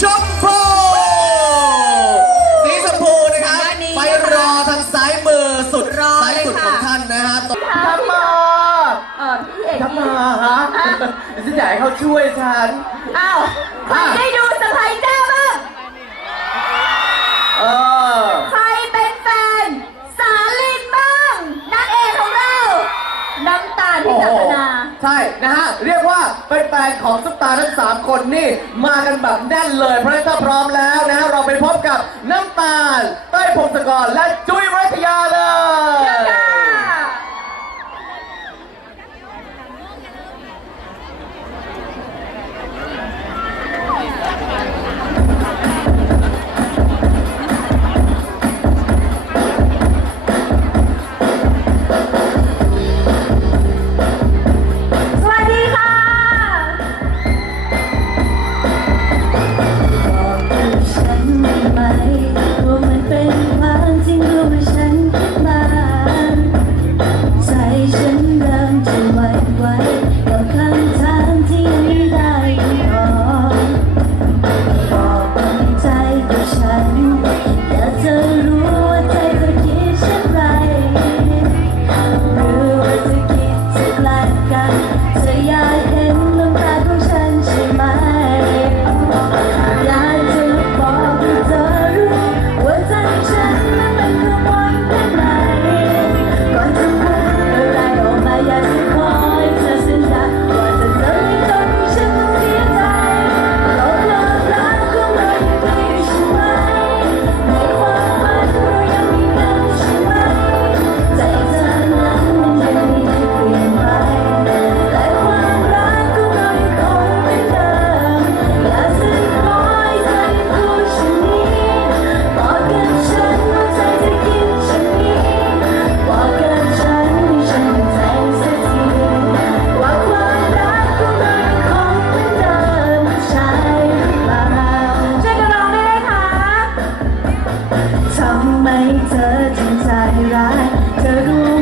สีชมพูสีชมพูนะครับด้านนี้ไปรอทางซ้ายมือสุดรอซ้ายสุดเลยขค่ะ องท่านนะฮะตรงทำมาเออพี่เอกทำมาฮะฉันอยากให้เขาช่วยฉัน อ้าวใครได้ดูสไปเดอร์บ้าง เออ ใครเป็นแฟน สาลินบ้างนางเอกของเรา น้ำตาลพิ โอ้โห จักนา ใช่นะฮะเรียกว่าเป็นแฟนของสตาร์ทั้ง3คนนี่มากันแบบแน่นเลยเพราะฉะนั้นถ้าพร้อมแล้วนะฮะเราไปพบกับน้ำตาลเต้ยพงศกรและจุ้ย ไหมเธอทำใจร้ายเธอรู้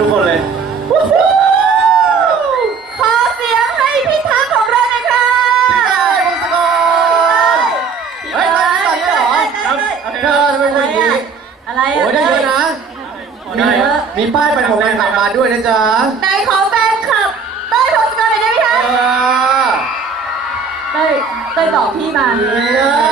ทุกคนเลยขอเสียงให้พี่ทักของเรน่อยค่ะเฮ้ยได้ได้ได้ได้ได้เธอทำไมเป็นอย่างนี้อะไรโอ้ยได้เยอะนะ มีเยอะมีป้ายเป็นของแฟนคลับมาด้วยนะจ๊ะไหนขอแฟนคลับเต้ยพงศกไหน่อยได้ไหมคะไออเต้ไเต้ยบอกพี่มา เออ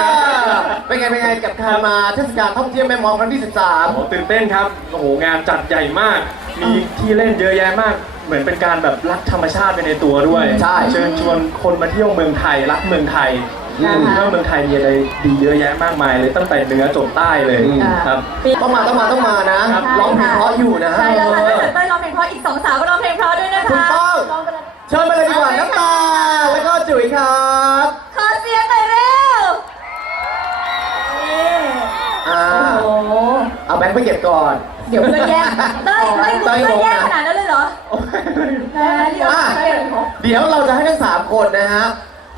ป็นไงกับการมาเทศกาลท่องเที่ยวแม่มองครั้งที่ โอ้โหตื่นเต้นครับ โอ้โห งานจัดใหญ่มาก มีที่เล่นเยอะแยะมาก เหมือนเป็นการแบบรักธรรมชาติไปในตัวด้วยใช่ เชิญชวนคนมาเที่ยวเมืองไทย รักเมืองไทยนะคะเที่ยวเมืองไทยมีอะไรดีเยอะแยะมากมายเลย ตั้งแต่เหนือจนใต้เลยอืม ครับ13ต้องมาต้องมาต้องมานะครับร้องเพลงเพราะอยู่นะใช่แล้วค่ะเอถ้าอเกิดเต้ยร้องเพลงเพราะอีกสองสาวก็ร้องเพลงเพราะด้วยนะคะถูกต้อง ร้องไปเลยเชิญมาเลย บงค์ไปเก็บก่อน เดี๋ยวเพื่อนแย่งเต้ยเต้ยเต้ยเต้ยงงนะแย่งขนาดนั้นเลยเหรอแหมเดี๋ยวอะ เต้ยเลยเหรอเดี๋ยวเราจะให้ทั้ง3คนนะฮะ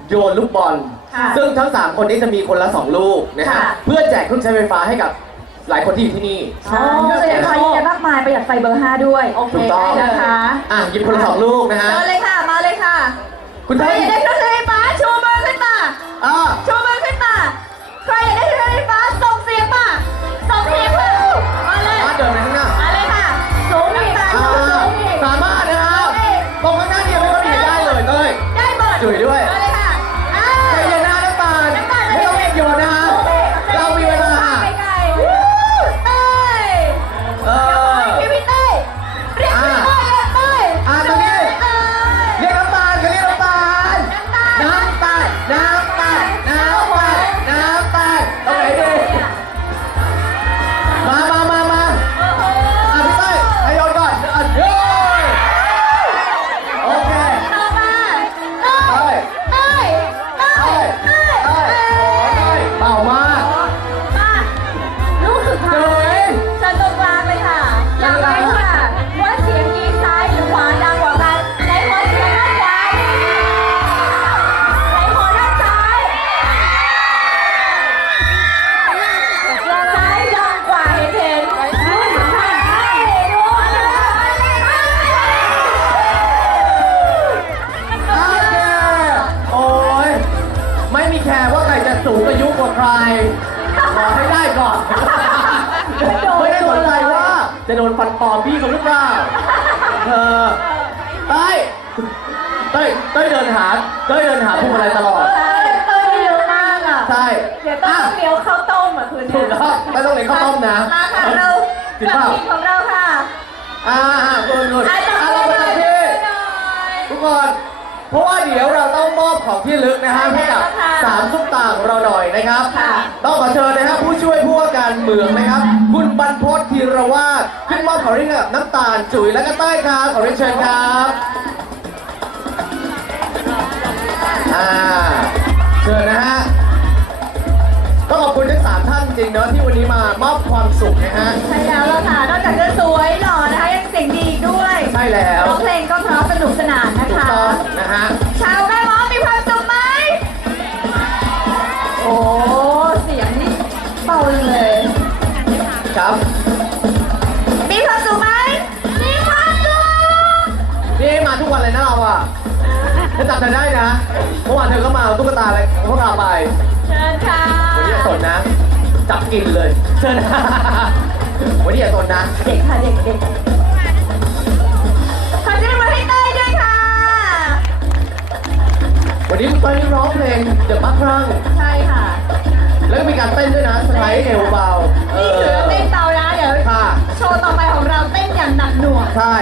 โยนลูกบอล ค่ะซึ่งทั้ง3คนนี้จะมีคนละ2ลูกนะฮะค่ะ เพื่อแจกเครื่องใช้ไฟฟ้าให้กับหลายคนที่อยู่ที่นี่ ใช่ก็จะได้พอเยอะแยะมากมายประหยัดไฟเบอร์ 5 ด้วยโอเคถูกต้อง ได้นะคะอะหยิบคนละสองลูกนะฮะเชิญเลยค่ะ มาเลยค่ะคุณใครเต้ยอยากได้เครื่องใช้ไฟฟ้าชูมือขึ้นมา อ่าชูมือขึ้นมา ใครอยากได้เครื่อง จุ๋ยด้วย สูงอายุกว่าใครขอให้ได้ก่อนไม่ได้สนใจว่าจะโดนฟันปลอมพี่เขาหรือเปล่าเธอเต้ยเต้ยเต้ยเดินหาเต้ยเดินหาพวงมาลัยตลอดเต้ยเต้ยเร็วมากอะใช่เดี๋ยวต้องเลี้ยวข้าวต้มอะคืนถูนี้กต้องไม่ต้องเลี้ยงข้าวต้มนะมาค่ะเราจริงเปล่าทีมของเราค่ะอ่าคุณคุณอาอ่าจารย์เราประจำที่ทุกคน เพราะว่าเดี๋ยวเราต้องมอบของที่ระลึกนะฮะให้กับสามซุปตาของเราหน่อยนะครับ ต้องขอเชิญนะครับผู้ช่วยผู้ว่าการเมืองนะครับ คุณบรรพตธีรวาสขึ้นมอบของเรียกกับน้ำตาลจุ๋ยและก็เต้ยครับขอเรียนเชิญครับอ่าเชิญนะฮะต้องขอบคุณทั้งสามท่านจริงๆเนอะที่วันนี้มามอบความสุขนะฮะใช่แล้วล่ะค่ะนอกจากจะสวยหล่อนะคะยังเสียงดีอีกด้วยใช่แล้วร้องเพลงก็เพราะสนุกสนานนะถูกคะ ต้องนะฮะ ชาวแม่ม้อมีความสุขไหม โอ้ เสียงนี่เบาจังเลย ครับ มีความสุขไหม มีความสุข นี่มาทุกวันเลยนะเราอะถ้าจำกันได้นะเมื่อวานเธอก็มาเอาตุ๊กตาอะไรของพวกเราไปเชิญค่ะ วันนี้อย่าสนนะ จับกินเลยเชิญนะวันนี้อย่าสนนะ เด็กค่ะเด็กเด็ก วันนี้ไปร้องเพลงเดอะมักครั้งใช่ค่ะ แล้วก็มีการเต้นด้วยนะสไลด์เอวเบาเอนี่ถืออว่าเต้นเบานะเดี๋ยวค่ะ โชว์ต่อไปของเราเต้นอย่างหนักหน่วง ใช่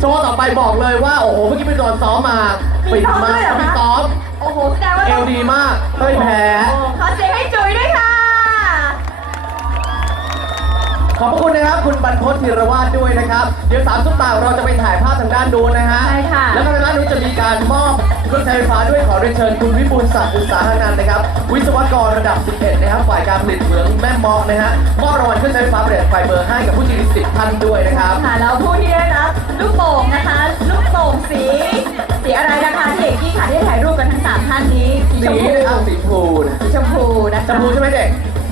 โชว์ต่อไปบอกเลยว่า โอ้โห เมื่อกี้ไปโดนซ้อมมามีปิดซ้อมมาด้วยเหรอคะมีซ้อมโอ้โหแสดงว่าเอวดีมากเต้ยแพ้ ขอเสียงให้จุ๋ยด้วยค่ะ ขอบพระคุณนะครับ คุณบรรพตธีรวาสด้วยนะครับ เดี๋ยวสามซุปตาของเราจะไปถ่ายภาพทางด้านนู้นนะฮะ ใช่ค่ะ แล้วก็ทางด้านนู้นจะมีการมอบเครื่องใช้ไฟฟ้าด้วยขอเรียนเชิญคุณวิบูลย์ศักดิ์อุตสาหนันท์นะครับ วิศวกรระดับ 11 นะครับ ฝ่ายการผลิตเหมืองแม่มอกนะฮะ มอบรางวัลเครื่องใช้ไฟฟ้าประหยัดไฟเบอร์ให้กับผู้ที่สิบท่านด้วยนะครับ ค่ะแล้วผู้ที่ได้รับลูกโป่งนะคะ ลูกโป่งสีสีอะไรนะคะที่เอกกี้ค่ะที่ถ่ายรูปกันทั้งสามท่านนี้สีชสีมพูนะครับสีพูนะสีชมพูนะคะชมพูใช่ไหมเด็ก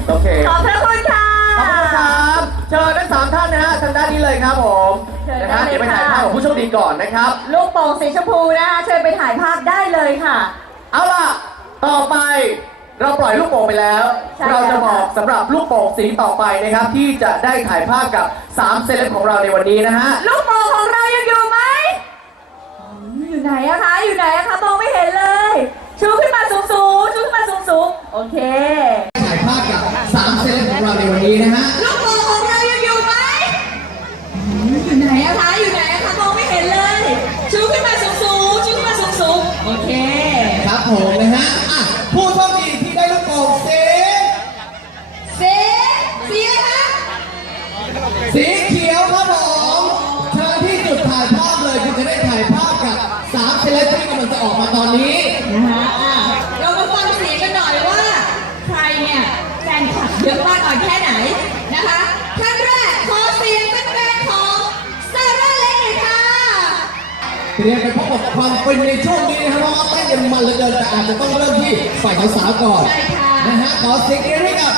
โอเค ขอบพระคุณค่ะ ขอบคุณครับ เชิญทั้งสามท่านนะฮะทางด้านนี้เลยครับผมเชิญนะได้ฮะเลยเดี๋ยวไปถ่ายค่ะ ภาพของผู้โชคดีก่อนนะครับ ลูกโป่งสีชมพูนะคะเชิญไปถ่ายภาพได้เลยค่ะ เอาล่ะ ต่อไปเราปล่อยลูกโป่งไปแล้ว ใช่เราจะแล้วบอกค่ะสำหรับลูกโป่งสีต่อไปนะครับ ที่จะได้ถ่ายภาพกับ3เซเลบของเราในวันนี้นะฮะ ลูกโป่งของเรายังอยู่ไหมอืมอยู่ไหนอะคะ อยู่ไหนอะคะ มองไม่เห็นเลย ชูขึ้นมาสูงๆชูขึ้นมาสูซุปโอเค ถ่ายภาพกับสามเซเลบ ตอนนี้นะคะอะเรามาฟังเสียงกันหน่อยว่า ใครเนี่ยแฟนคลับเยอะมากน้อยแค่ไหนนะคะท่านแรกขอเสียงเป็นแฟนของซาร่าเล็กหน่อยค่ะเตรียมไปพบกับความเป็นในช่วงนี้นะครับเพราะว่าเต้นกันมันเหลือเกินแต่อาจจะต้องเริ่มที่ฝ่ายสาวๆก่อนใช่ค่ะ นะฮะขอเสียงเรียนให้กับ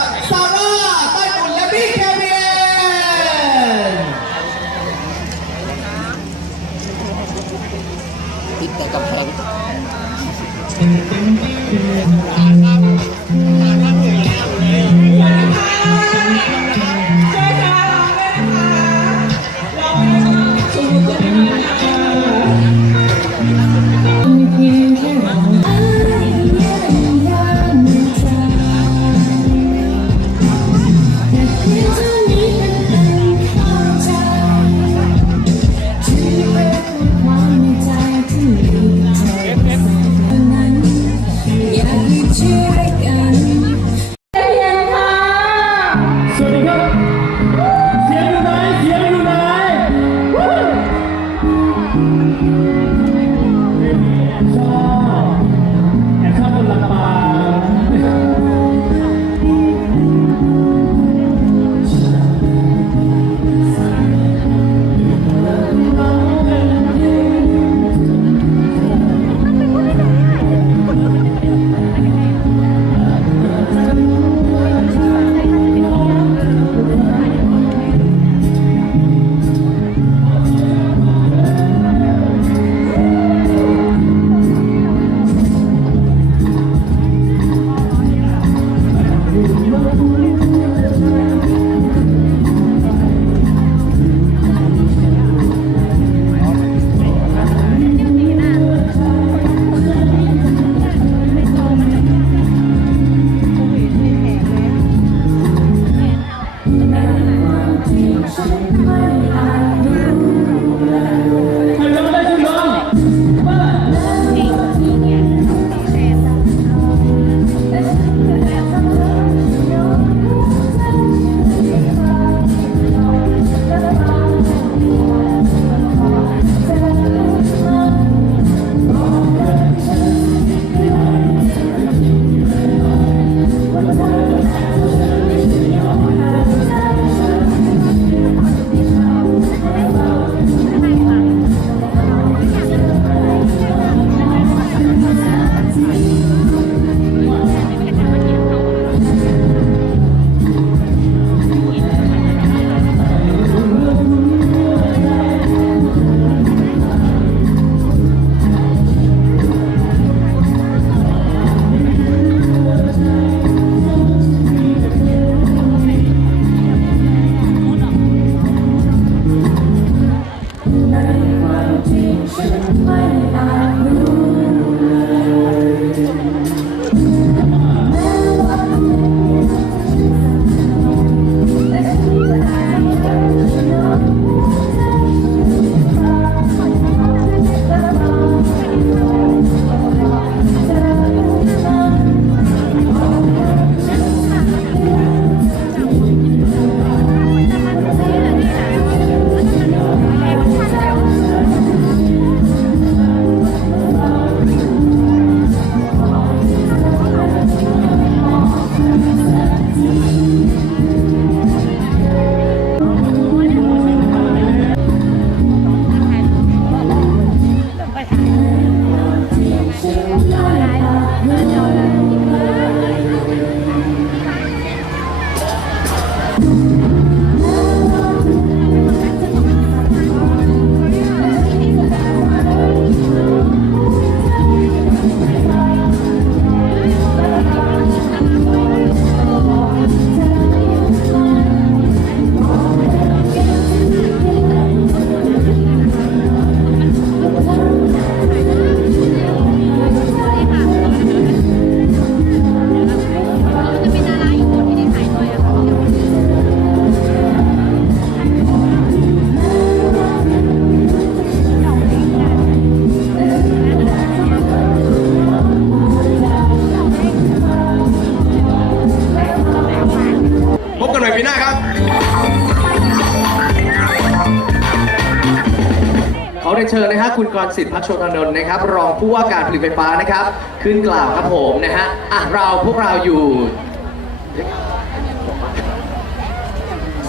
รณ์สิทธิ์พัชชธนนท์นะครับ รองผู้ว่าการผลิตไฟฟ้านะครับ ขึ้นกล่าวครับผมนะฮะอะเราพวกเราอยู่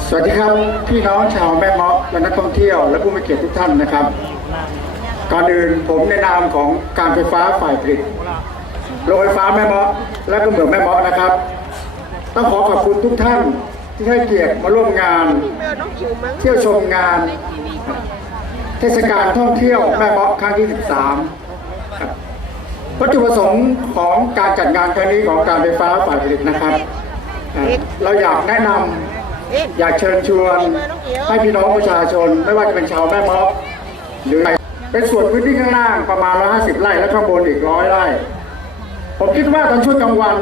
สวัสดีครับพี่น้องชาวแม่เมาะและนักท่องเที่ยว และผู้มีเกียรติทุกท่านนะครับ ก่อนอื่นผมในนามของการไฟฟ้าฝ่ายผลิตโรงไฟฟ้าแม่เมาะและก็เหมืองแม่เมาะนะครับ ต้องขอขอบคุณทุกท่านที่ให้เกียรติมาร่วมงาน เที่ยวชมงาน เทศกาลท่องเที่ยวแม่เมาะครั้งที่ 13 วัตถุประสงค์ของการจัดงานครั้งนี้ของการไฟฟ้าฝ่ายผลิตนะครับ เราอยากแนะนำอยากเชิญชวนให้พี่น้องประชาชน ไม่ว่าจะเป็นชาวแม่เมาะหรือเป็นส่วนพื้นที่ข้างล่างประมาณ 150 ไร่และข้างบนอีกร้อยไร่ ผมคิดว่าตอนช่วงกลางวัน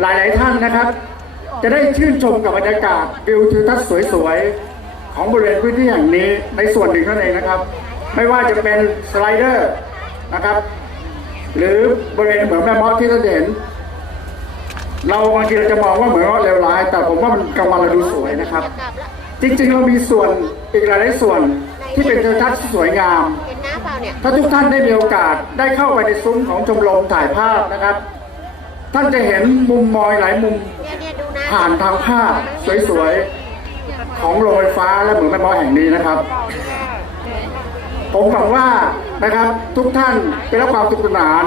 หลาย ๆ ท่านนะครับ จะได้ชื่นชมกับบรรยากาศวิวทิวทัศน์สวย ๆ ของบริเวณพื้นที่แห่งนี้ในส่วนหนึ่งเท่านั้นเองนะครับ ไม่ว่าจะเป็นสไลเดอร์นะครับ หรือบริเวณเหมืองแม่มาะที่ท่านเห็น เราบางทีเราจะมองว่าเหมือนว่าเลวร้าย แต่ผมว่ามันกลางวันเราดูสวยนะครับ จริงๆเรามีส่วนอีกหลายๆส่วนที่เป็นทิวทัศน์ที่สวยงาม ถ้าทุกท่านได้มีโอกาสได้เข้าไปในซุ้มของชมรมถ่ายภาพนะครับ ท่านจะเห็นมุมมอยหลายมุมผ่านทางภาพสวยๆ ของโรงไฟฟ้าและเหมืองแม่เมอแห่งนี้นะครับ ผมหวังว่านะครับทุกท่านได้รับความสนุกสนาน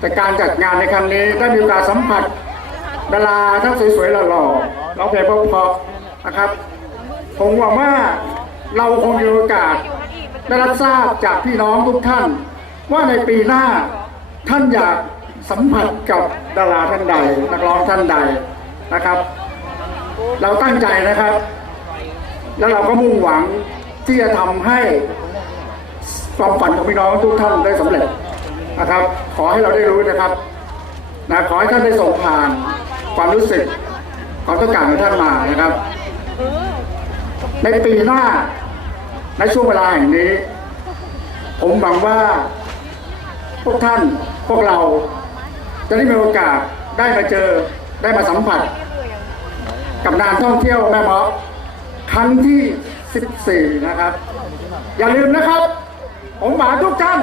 แต่การจัดงานในครั้งนี้ได้มีโอกาสสัมผัสดาราทั้งสวยๆหล่อๆร้องเพลงเพราะๆนะครับ ผมหวังว่าเราคงมีโอกาสได้รับทราบจากพี่น้องทุกท่าน ว่าในปีหน้าท่านอยากสัมผัสกับดาราท่านใด นักร้องท่านใดนะครับ เราตั้งใจนะครับ แล้วเราก็มุ่งหวังที่จะทำให้ความฝันของพี่น้องทุกท่านได้สำเร็จนะครับ ขอให้เราได้รู้นะครับนะขอให้ท่านได้ส่งผ่านความรู้สึกความต้องการของท่านมานะครับ ในปีหน้าในช่วงเวลาแห่งนี้ ผมหวังว่าพวกท่านพวกเราจะได้มีโอกาสได้มาเจอได้มาสัมผัส กับงานท่องเที่ยวแม่เมาะ ครั้งที่ 14 นะครับ อย่าลืมนะครับ ผมหมายทุกท่าน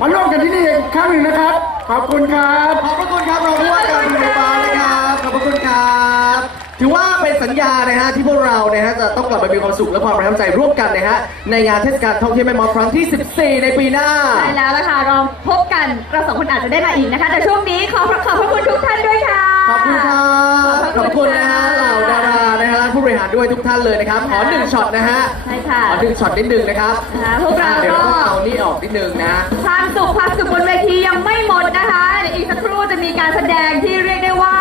มาร่วมกันที่นี่อีกครั้งหนึ่งนะครับ ขอบคุณครับ ขอบพระคุณครับรองผู้ว่าการผลิตไฟฟ้านะครับ ขอบพระคุณครับ ถือว่าเป็นสัญญานะฮะที่พวกเรานะฮะจะต้องกลับมามีความสุขและความประทับใจร่วมกันนะฮะในงานเทศกาลท่องเที่ยวแม่เมอครั้งที่ 14 ในปีหน้า ใช่แล้วล่ะค่ะเราพบกันเราสองคนอาจจะได้มาอีกนะคะ แต่ช่วงนี้ขอขอบพระคุณทุกท่านด้วยค่ะ ขอบคุณครับ ขอบคุณนะฮะเหล่าดารานะฮะและผู้บ ริหารด้วยทุกท่านเลยนะครับ ขอหนึ่งช็อตนะฮะ ใช่ค่ะขอหนึ่งช็อตนิดนึงนะครับนะคะพวกเราเดี๋ยวก็เราต้องเอานี่ออกนิดนึงนะ ความสุขความสุขบนเวทียังไม่หมดนะคะเดี๋ยวอีกสักครู่จะมีการแสดงที่เรียกได้ว่า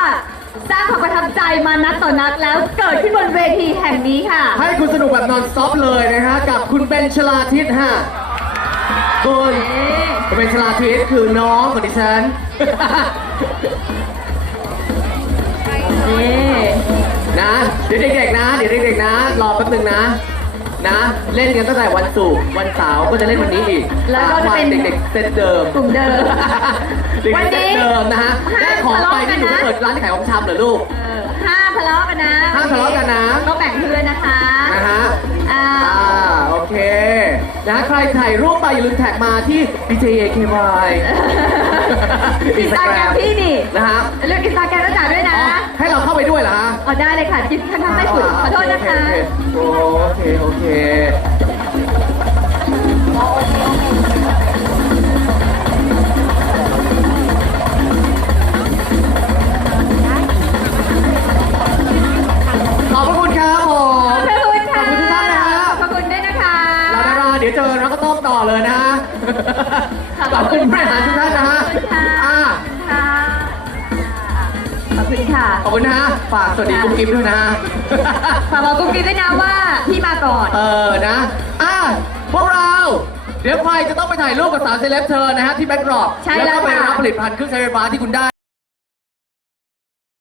สร้างความประทับใจมานัดต่อนัดแล้วเกิดขึ้นบนเวทีแห่งนี้ค่ะ ให้คุณสนุกแบบนอนสต็อปเลยนะฮะ กับคุณเบนชลาทิศฮะคุณคุณเบนชลาทิศคือน้องของดิฉัน นี่ นะ เดี๋ยวเด็กๆนะ เดี๋ยวเด็กๆนะ รอแป๊บนึงนะ นะ เล่นกันตั้งแต่วันศุกร์วันเสาร์ก็จะเล่นวันนี้อีกแล้วก็จะเป็นสามวันเด็กๆเซตเดิมกลุ่มเดิมเด็กวันๆเซนี้ตเดิมนะฮะห้ามได้ของไปทะเลาะกันที่หนูนะเปิดร้านขายของชำเหรอลูกเออห้ามทะเลาะกันนะห้ามทะเลาะกันนะต้องแบ่งเพื่อนนะคะนะฮะอ่าอ่าโอเคนะใครถ่ายรูปไปอย่าลืมแท็กมาที่ DJAKY อินสตาแกรมพี่นี่นะฮะเรื่องอินสตาแกรมแล้วจ่ายด้วยนะอ๋อให้เราเข้าไปด้วยเหรอฮะอ๋อได้เลยค่ะจิ๊บข้างๆใต้ฝุ่นขอโทษนะคะโอเคโอเคขอบพระคุณครับผมขอบคุณค่ะขอบคุณทุกท่านนะฮะขอบคุณด้วยนะคะลาดาราเดี๋ยวเจอแล้วก็ต้องต่อเลยนะฮะขอบคุณผู้บริหารทุกท่านนะฮะ อบคุณค่ะ ขอบคุณนะฮะฝากสวัสดีกุ๊กกิ๊บด้วยนะฮะ ฝากบอกกุ๊กกิ๊บด้วยนะว่าพี่มาก่อน เออนะ อะพวกเรา เดี๋ยวใครจะต้องไปถ่ายรูปกับสาวเซเลบเธอนะฮะที่แบ็กดรอปใช่แล้วแล้วก็ไปค่ะ รับผลิตภัณฑ์เครื่องใช้ไฟฟ้าที่คุณได้